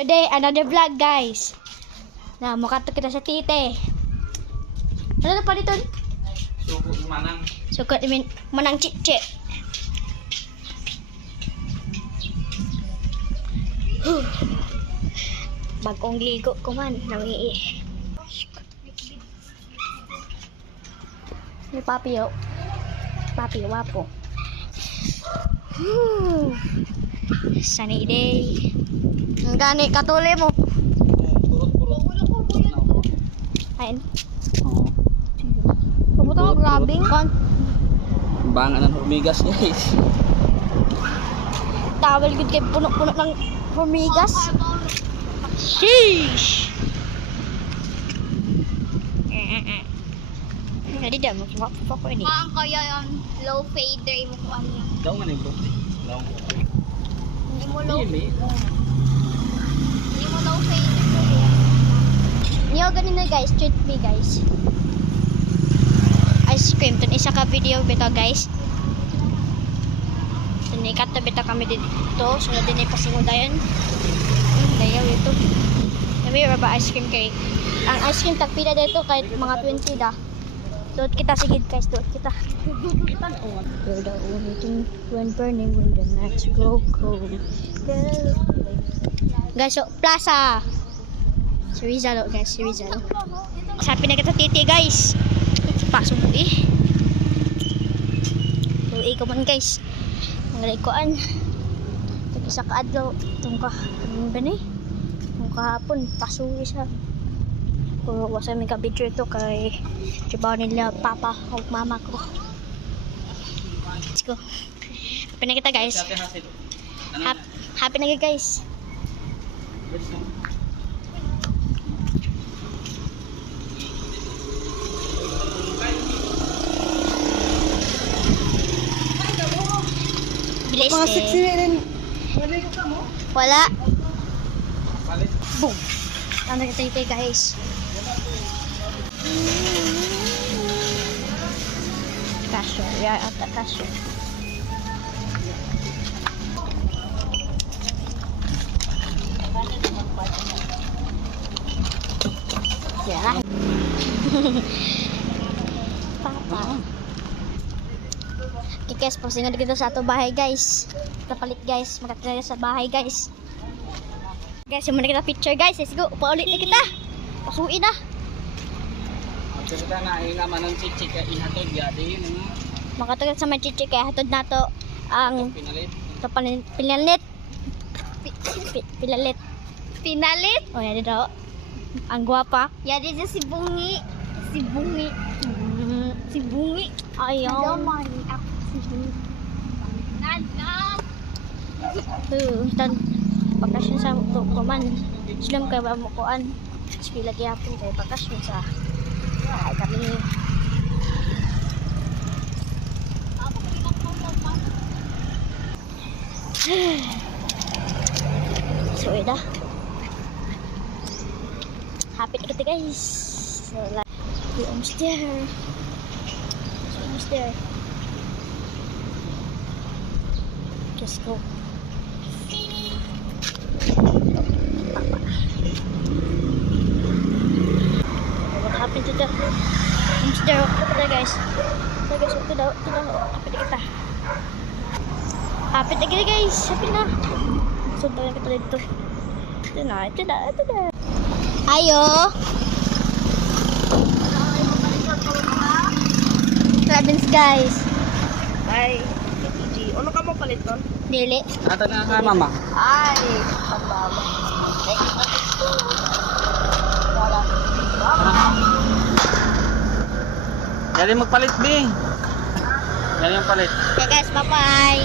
Today, another vlog, guys. Na, makato kita sa tite. Ano na pa dito? Suko manang. Sukot namin, manang chiche. Bagong ligo ko man, nangihi. May papi, oh. Papi, wapo. Sunny day. Ang gani, katuli mo. Ayun. Oo. Pupunta ka, grabing. Bangan ng hormigas, guys. Tawal good kay puno-puno ng hormigas. Sheesh! Hindi dyan, magpapapap ko ini. Maan ko yung low fader mo ko ano yan. Daw man bro. Daw. Hindi mo low, Dili. hindi mo low fader ko yan. Niyo ganin na guys, treat me guys. Ice cream, tun isa ka video bito guys. Tunikat na bito kami dito, sunod din ay pasingudayan. Dayaw ito. Sabi ba ice cream kay ang ice cream tagpila dito kahit mga 20 da. Doon kita sigid guys, doon kita. You're the only thing when burning when the nights grow cold. Guys, so plaza. Si Rizal guys, si Rizal. Sabi na kita titi guys. Pasok mo eh. Uwi ko man guys. Ang rikoan. Tag-isa ka adlaw. Itong ka. Ano ba ni? Itong kahapon. Pasuwi siya. Kung wasa may ka-picture ito kay trabaho nila papa o mama ko. Let's go. Happy na kita guys. Happy na kita guys. Bilis Mga eh. sexy rin. Wala ka mo? Wala. Palit. Boom. Ano kita ito guys. Cashew. Yeah, at the cashew. Yeah. Papa. Kikes, pasingan dito sa ato bahay guys. Kapalit guys. Makatira sa bahay guys. Guys, yung muna kita picture guys. Let's go. Paulit na kita. Pasuin na. Kita na ay naman ng chichi ka ihatod gadi yun. Makatugat sa mga chichi kaya hatod na to ang Pinalit. pinalit. Pinalit. Pinalit? O, yan dito. Ang gwapa. Yari dyan si Bungi. Si Bungi. Si Bungi. Ayaw. Naman ako si Bungi. Nanan! Tan bakasyon sa kuman. Silam kay ba mo kuan. Sila gyapon kay bakasyon sa kami. So ida. Happy na kita guys. So like we almost there. So almost there. Just go. What happened to the almost there? Look at that guys. So guys, ito daw. Happy na kita. Happy na kita guys. Happy na. Sundan na kita dito. Ito na. Ayo. Crabins guys. Ay, Gigi. Ano ka mo palit nun? Dili. Ato na ka mama. Ay, pambaba. Gali magpalit bi. Gali yung palit. Okay guys, bye-bye.